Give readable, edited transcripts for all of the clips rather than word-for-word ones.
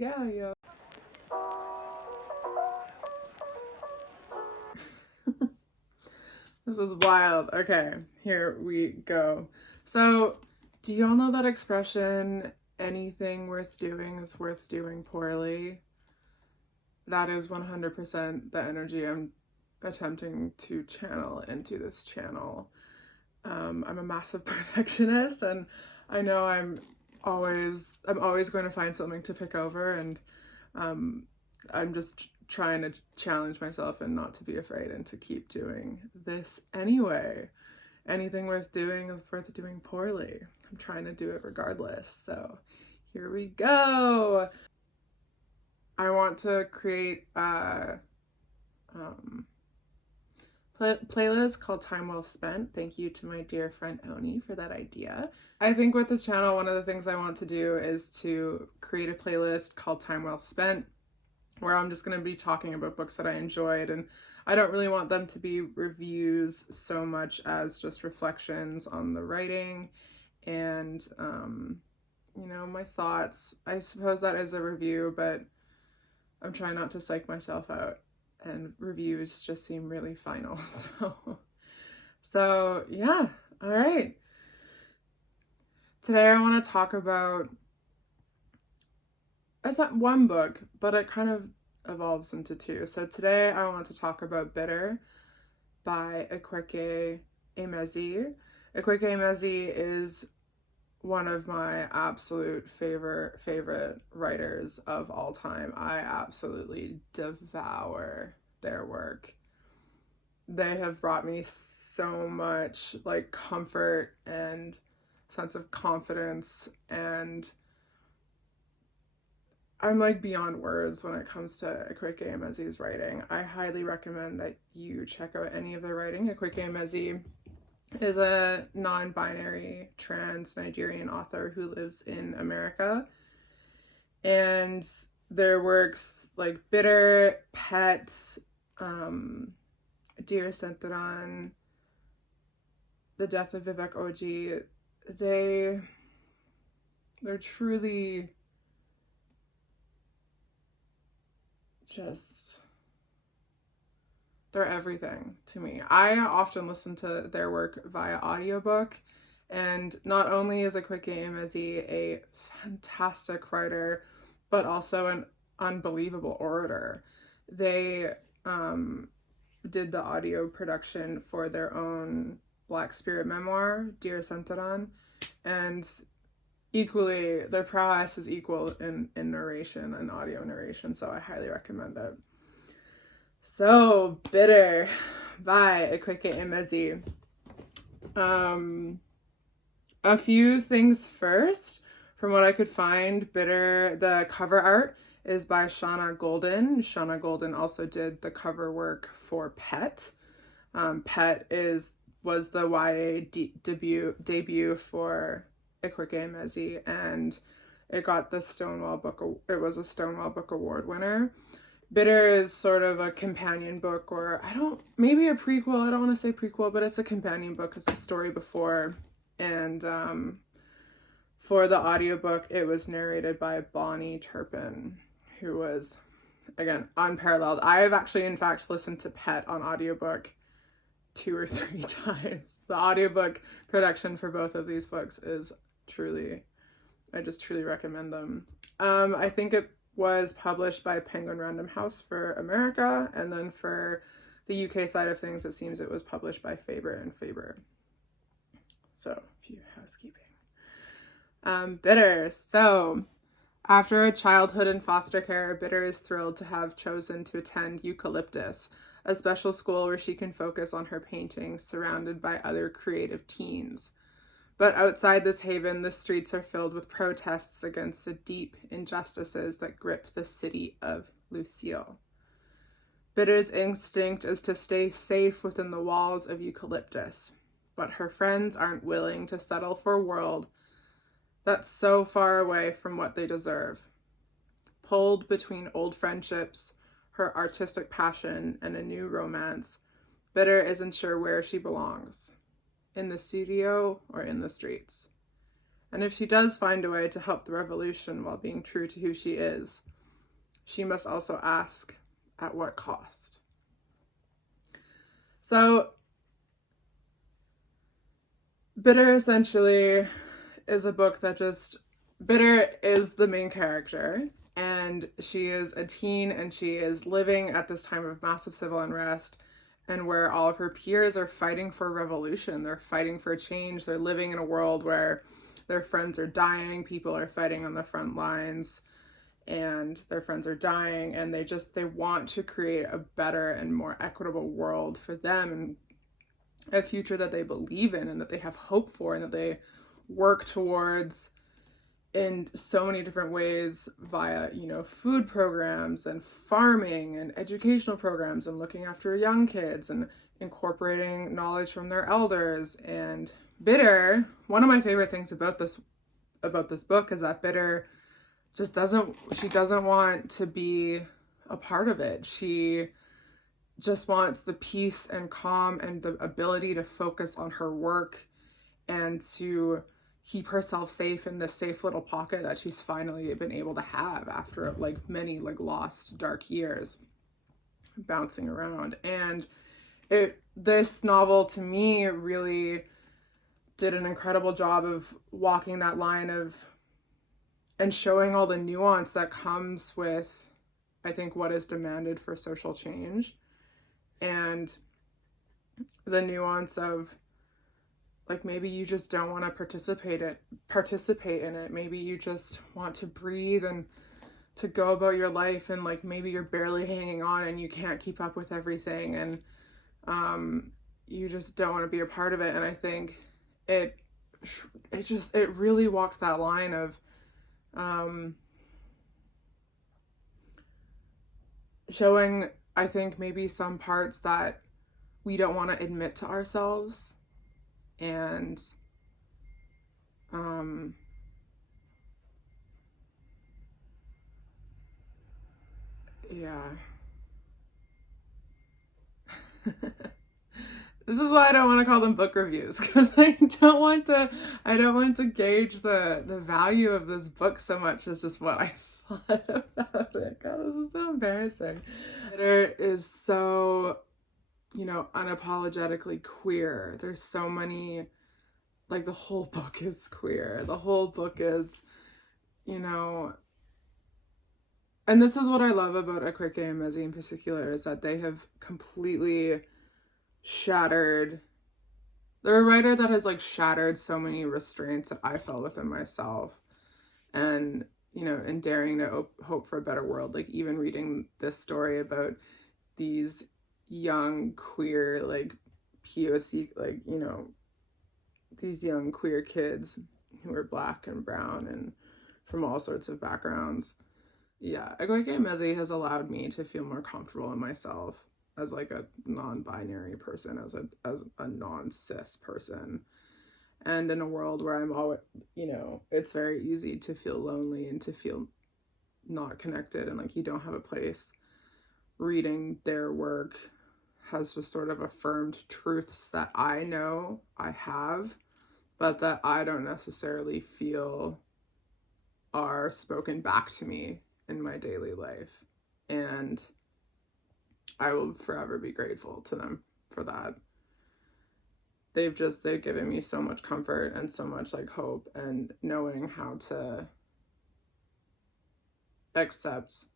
go, yo. This is wild. Okay, here we go. So, do y'all know that expression, anything worth doing is worth doing poorly? That is 100% the energy I'm attempting to channel into this channel. I'm a massive perfectionist, and I know I'm always going to find something to pick over, and I'm just trying to challenge myself and not to be afraid and to keep doing this anyway. Anything worth doing is worth doing poorly. I'm trying to do it regardless. So here we go. I want to create a playlist called Time Well Spent. Thank you to my dear friend Oni for that idea. I think with this channel, one of the things I want to do is to create a playlist called Time Well Spent, where I'm just going to be talking about books that I enjoyed, and I don't really want them to be reviews so much as just reflections on the writing and, you know, my thoughts. I suppose that is a review, but I'm trying not to psych myself out, and reviews just seem really final. So yeah, all right. Today I want to talk about, it's not one book, but it kind of evolves into two. So today I want to talk about Bitter by Akwaeke Emezi. Akwaeke Emezi is one of my absolute favorite writers of all time. I absolutely devour their work. They have brought me so much like comfort and sense of confidence, and I'm like beyond words when it comes to Akwaeke Emezi's writing. I highly recommend that you check out any of their writing. Akwaeke Emezi is a non-binary trans Nigerian author who lives in America, and their works like Bitter, Pet, Dear Senteran, The Death of Vivek Oji, they're truly just, they're everything to me. I often listen to their work via audiobook, and not only is Akwaeke Emezi a fantastic writer, but also an unbelievable orator. They did the audio production for their own Black Spirit memoir, Dear Senteran, and equally, their prowess is equal in narration and audio narration, so I highly recommend it. So, Bitter by Akwaeke Emezi. A few things first. From what I could find, Bitter, the cover art is by Shauna Golden. Shauna Golden also did the cover work for Pet. Pet was the YA debut for Akwaeke Emezi, and it got the Stonewall book. It was a Stonewall Book Award winner. Bitter is sort of a companion book, or maybe a prequel. I don't want to say prequel, but it's a companion book. It's a story before, and for the audiobook, it was narrated by Bonnie Turpin, who was, again, unparalleled. I have actually, in fact, listened to Pet on audiobook 2 or 3 times. The audiobook production for both of these books is truly, I just truly recommend them. I think it was published by Penguin Random House for America, and then for the UK side of things, it seems it was published by Faber and Faber. So, a few housekeeping. Bitter. So, after a childhood in foster care, Bitter is thrilled to have chosen to attend Eucalyptus, a special school where she can focus on her painting, surrounded by other creative teens. But outside this haven, the streets are filled with protests against the deep injustices that grip the city of Lucille. Bitter's instinct is to stay safe within the walls of Eucalyptus, but her friends aren't willing to settle for a world that's so far away from what they deserve. Pulled between old friendships, her artistic passion, and a new romance, Bitter isn't sure where she belongs, in the studio or in the streets. And if she does find a way to help the revolution while being true to who she is, she must also ask at what cost. So Bitter essentially is a book that just, Bitter is the main character, and she is a teen, and she is living at this time of massive civil unrest, and where all of her peers are fighting for revolution. They're fighting for change. They're living in a world where their friends are dying, people are fighting on the front lines, and their friends are dying, and they want to create a better and more equitable world for them, and a future that they believe in and that they have hope for and that they work towards in so many different ways via, food programs and farming and educational programs and looking after young kids and incorporating knowledge from their elders. And Bitter, one of my favorite things about this book is that Bitter just doesn't want to be a part of it. She just wants the peace and calm and the ability to focus on her work and to keep herself safe in this safe little pocket that she's finally been able to have after many lost dark years bouncing around. And this novel to me really did an incredible job of walking that line of and showing all the nuance that comes with, I think, what is demanded for social change. And the nuance of maybe you just don't want to participate in it. Maybe you just want to breathe and to go about your life, and maybe you're barely hanging on and you can't keep up with everything, and you just don't want to be a part of it. And I think it really walked that line of showing, I think, maybe some parts that we don't want to admit to ourselves. And yeah. This is why I don't want to call them book reviews, because I don't want to gauge the value of this book so much as just what I thought about it. God, this is so embarrassing. It is so, unapologetically queer. There's so many, the whole book is queer. The whole book is, and this is what I love about Akwaeke and Emezi in particular, is that they have completely shattered. They're a writer that has shattered so many restraints that I felt within myself, and in daring to hope for a better world. Even reading this story about these young queer POC, these young queer kids who are Black and brown and from all sorts of backgrounds. Yeah, Akwaeke Emezi has allowed me to feel more comfortable in myself as a non-binary person, as a non-cis person. And in a world where I'm always, it's very easy to feel lonely and to feel not connected, and you don't have a place. Reading their work has just sort of affirmed truths that I know I have, but that I don't necessarily feel are spoken back to me in my daily life. And I will forever be grateful to them for that. They've given me so much comfort and so much hope, and knowing how to accept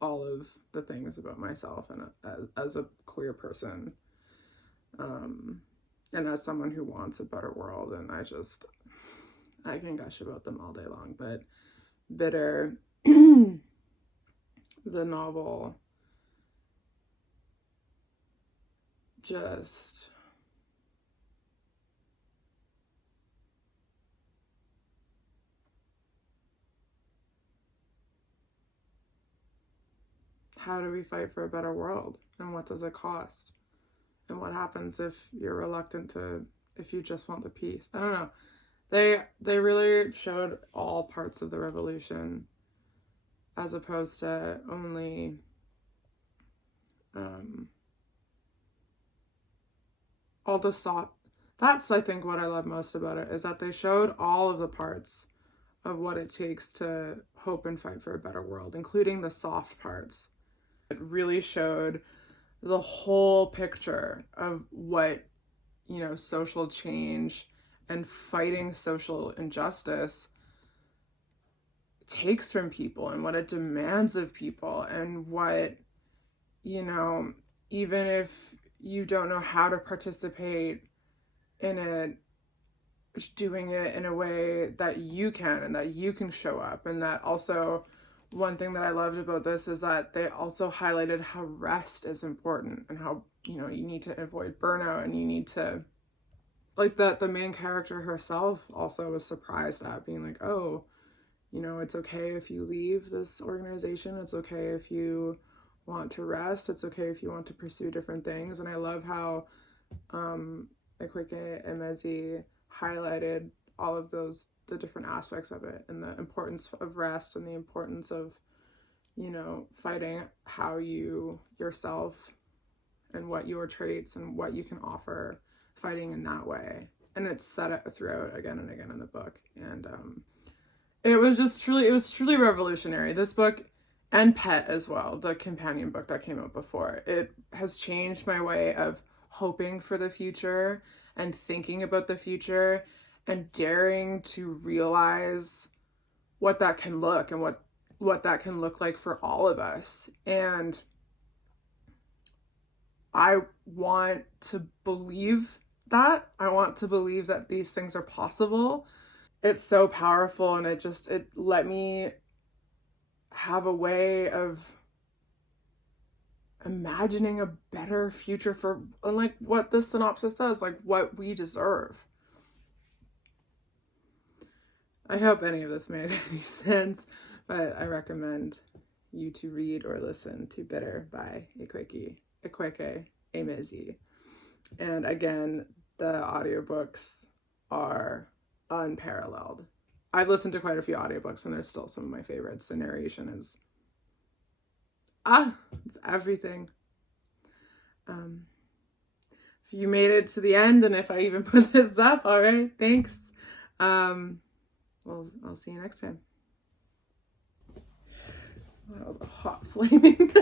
all of the things about myself and as a queer person, and as someone who wants a better world. And I can gush about them all day long. But Bitter, the novel, just how do we fight for a better world, and what does it cost, and what happens if you're reluctant if you just want the peace. I don't know. They really showed all parts of the revolution, as opposed to only all the soft. That's, I think, what I love most about it, is that they showed all of the parts of what it takes to hope and fight for a better world, including the soft parts. It really showed the whole picture of what, you know, social change and fighting social injustice takes from people and what it demands of people, and what, you know, even if you don't know how to participate in it, doing it in a way that you can and that you can show up. And that also, one thing that I loved about this is that they also highlighted how rest is important and how, you know, you need to avoid burnout, and you need to, like, that the main character herself also was surprised at, being like, oh, you know, it's okay if you leave this organization, it's okay if you want to rest, it's okay if you want to pursue different things. And I love how Akwaeke Emezi highlighted all of those, the different aspects of it, and the importance of rest, and the importance of, you know, fighting how you yourself and what your traits and what you can offer, fighting in that way. And it's said it throughout again and again in the book. And it was truly revolutionary. This book, and Pet as well, the companion book that came out before, it has changed my way of hoping for the future and thinking about the future and daring to realize what that can look, and what that can look like for all of us. And I want to believe that. I want to believe that these things are possible. It's so powerful, and it let me have a way of imagining a better future for, like, what this synopsis does, like, what we deserve. I hope any of this made any sense, but I recommend you to read or listen to Bitter by Akwaeke Emezi. And again, the audiobooks are unparalleled. I've listened to quite a few audiobooks, and they're still some of my favorites. The narration is it's everything. If you made it to the end, and if I even put this up, all right, thanks. Well, I'll see you next time. That was a hot flaming